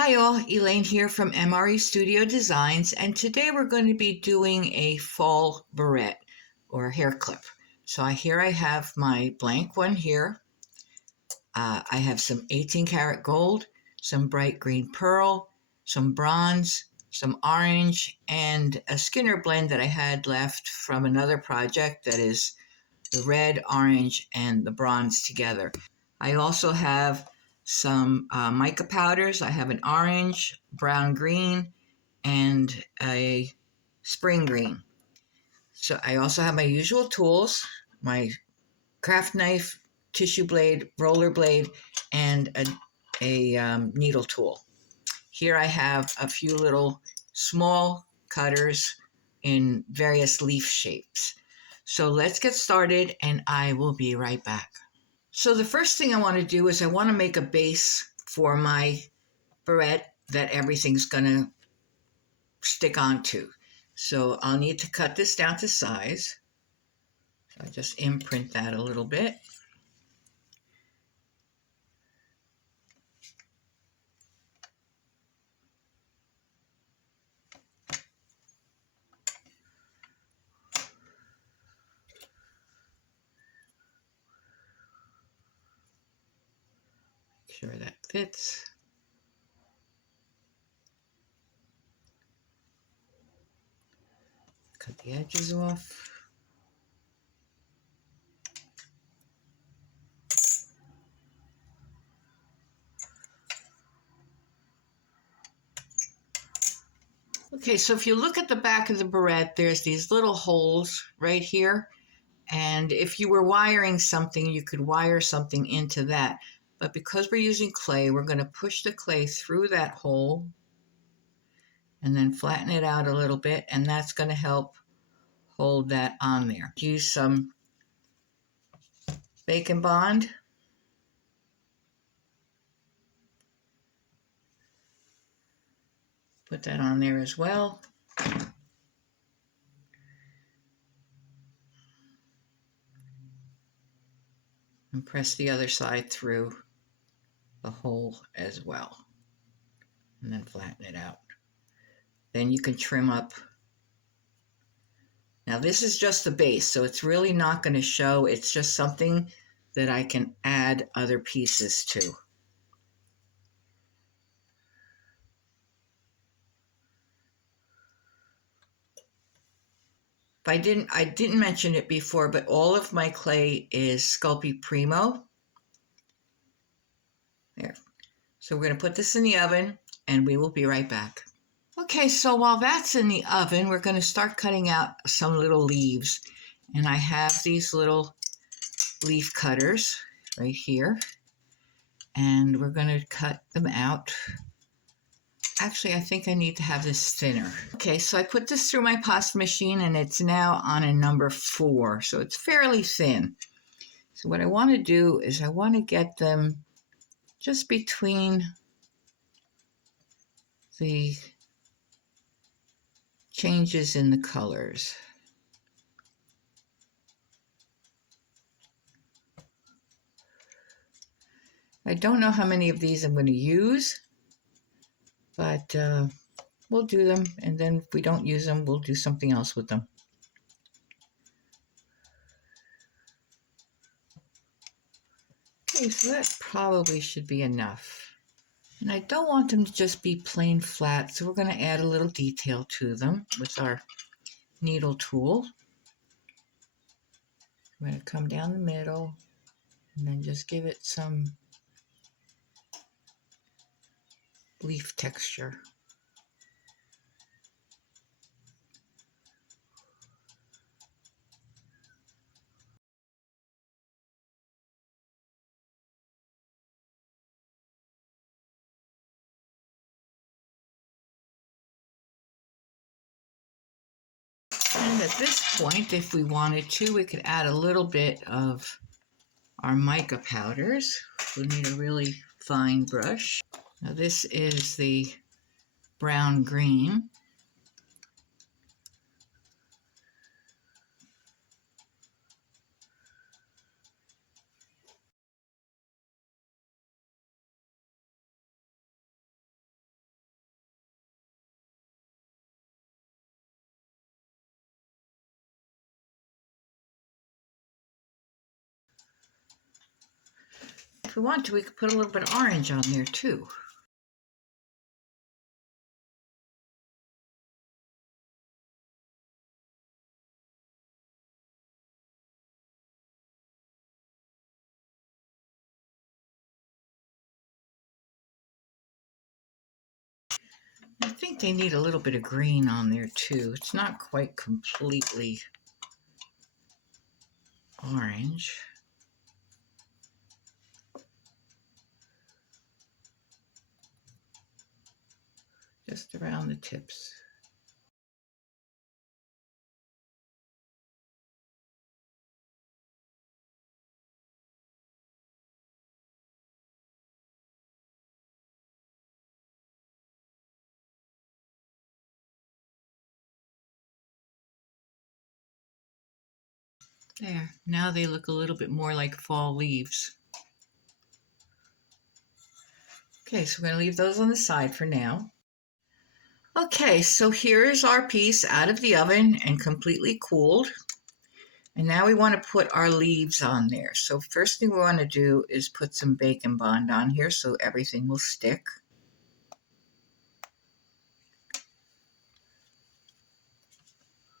Hi all, Elaine here from MRE Studio Designs, and today we're going to be doing a fall barrette or hair clip. So here I have my blank one here. I have some 18 karat gold, some bright green pearl, some bronze, some orange, and a Skinner blend that I had left from another project that is the red, orange, and the bronze together. I also have some mica powders. I have an orange, brown green, and a spring green. So I also have my usual tools, my craft knife, tissue blade, roller blade, and a needle tool. Here I have a few little small cutters in various leaf shapes. So let's get started and I will be right back. So the first thing I want to do is I want to make a base for my barrette that everything's going to stick onto. So I'll need to cut this down to size. So I just imprint that a little bit. Make sure that fits. Cut the edges off. Okay, so if you look at the back of the barrette, there's these little holes right here. And if you were wiring something, you could wire something into that. But because we're using clay, we're going to push the clay through that hole and then flatten it out a little bit, and that's going to help hold that on there. Use some Bacon Bond. Put that on there as well. And press the other side through the hole as well. And then flatten it out. Then you can trim up. Now this is just the base, so it's really not going to show. It's just something that I can add other pieces to. I didn't mention it before, but all of my clay is Sculpey Primo. There. So we're going to put this in the oven and we will be right back. Okay, so while that's in the oven, we're going to start cutting out some little leaves. And I have these little leaf cutters right here. And we're going to cut them out. Actually, I think I need to have this thinner. Okay, so I put this through my pasta machine and it's now on a number 4. So it's fairly thin. So what I want to do is I want to get them just between the changes in the colors. I don't know how many of these I'm going to use, but we'll do them, and then if we don't use them, we'll do something else with them. Okay, so that probably should be enough. And I don't want them to just be plain flat, so we're going to add a little detail to them with our needle tool. I'm going to come down the middle and then just give it some leaf texture. And at this point, if we wanted to, we could add a little bit of our mica powders. We need a really fine brush. Now this is the brown green. we want to, we could put a little bit of orange on there too. I think they need a little bit of green on there too. It's not quite completely orange. Just around the tips. There, now they look a little bit more like fall leaves. Okay, so we're going to leave those on the side for now. Okay, so here's our piece out of the oven and completely cooled. And now we want to put our leaves on there. So first thing we want to do is put some Bacon Bond on here so everything will stick.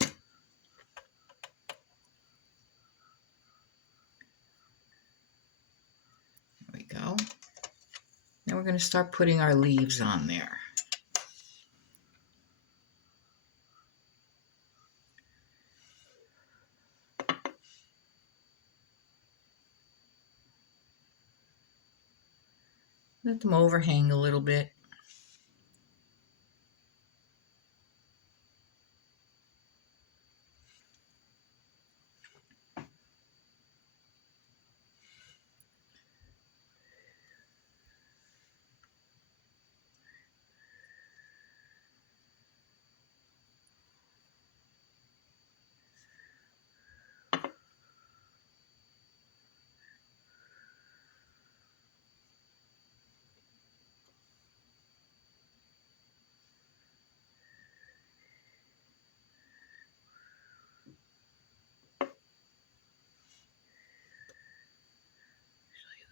There we go. Now we're going to start putting our leaves on there. Let them overhang a little bit.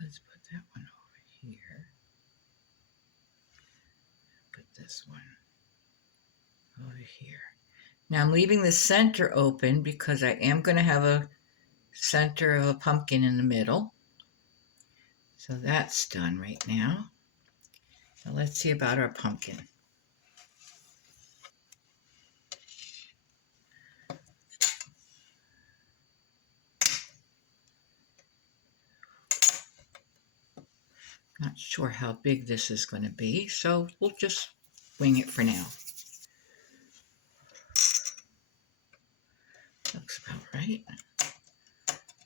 Let's put that one over here. Put this one over here. Now I'm leaving the center open because I am going to have a center of a pumpkin in the middle. So that's done right now. Now let's see about our pumpkin. Not sure how big this is going to be, so we'll just wing it for now. Looks about right.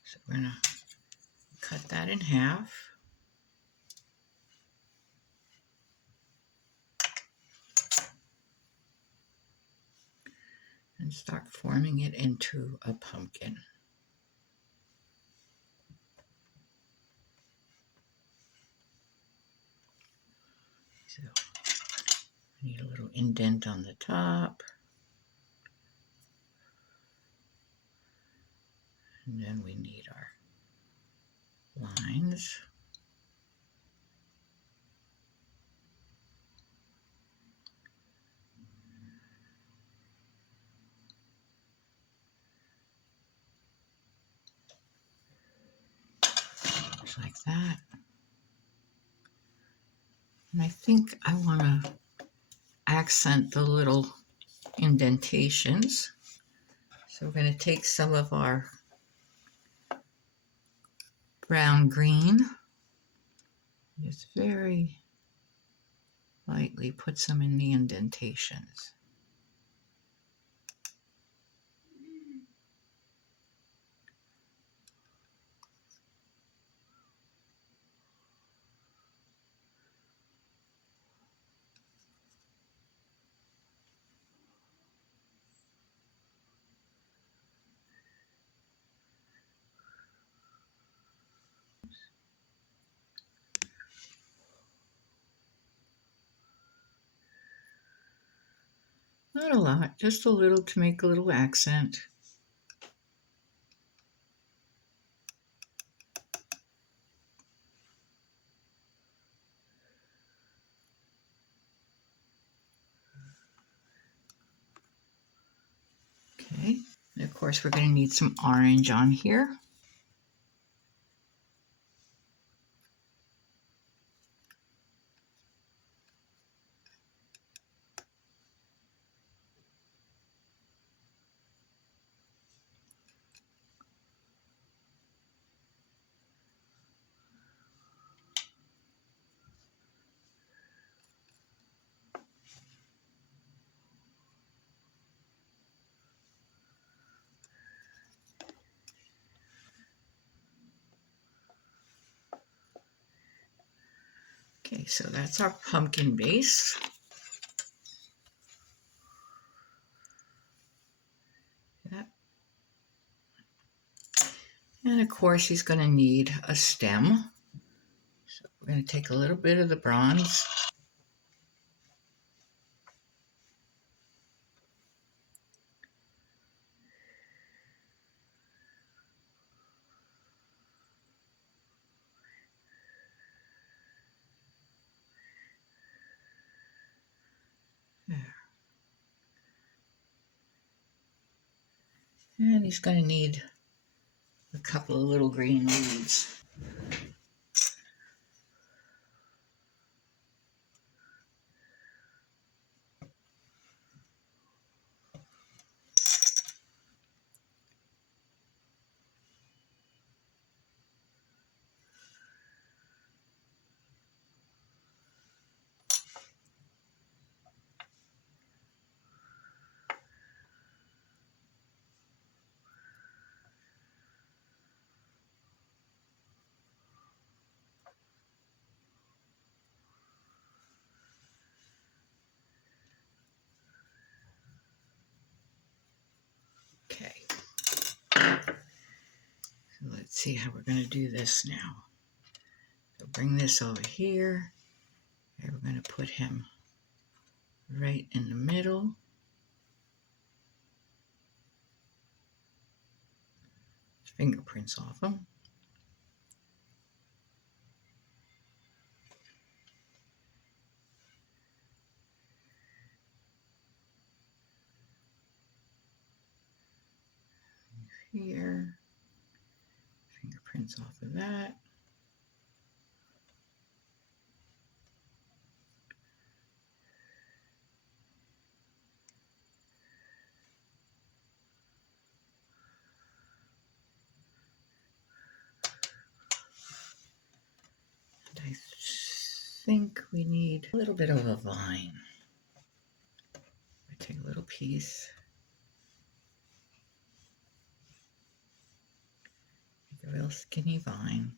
So we're going to cut that in half. And start forming it into a pumpkin. So we need a little indent on the top. And then we need our lines. Just like that. And I think I want to accent the little indentations. So we're going to take some of our brown green, just very lightly put some in the indentations. Not a lot, just a little to make a little accent. course, we're going to need some orange on here. Okay, so that's our pumpkin base. That. And of course, she's going to need a stem. So we're going to take a little bit of the bronze. There. And he's going to need a couple of little green leaves. Okay. So let's see how we're going to do this now. So bring this over here. And we're going to put him right in the middle. Fingerprints off him. Here. Fingerprints off of that. And I think we need a little bit of a vine. I take a little piece. Make a real skinny vine.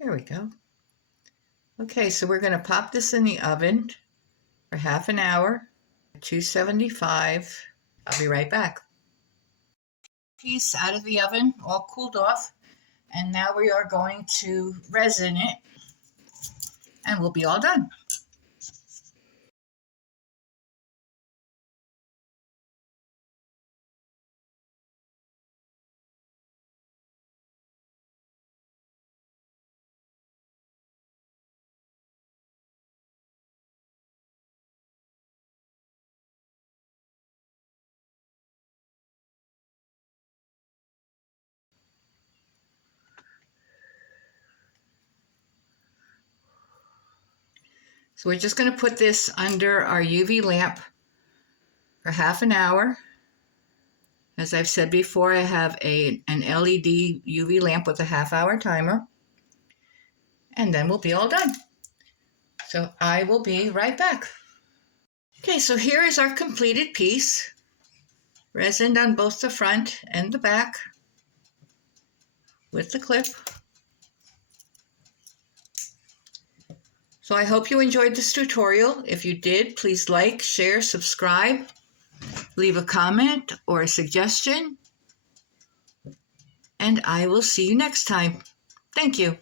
There we go. Okay, so we're going to pop this in the oven for half an hour, 275. I'll be right back. Piece out of the oven, all cooled off, and now we are going to resin it, and we'll be all done. So we're just going to put this under our UV lamp for half an hour. As I've said before, I have an LED UV lamp with a half-hour timer, and then we'll be all done. So I will be right back. Okay, so here is our completed piece, resined on both the front and the back with the clip. So I hope you enjoyed this tutorial. If you did, please like, share, subscribe, leave a comment or a suggestion, and I will see you next time. Thank you.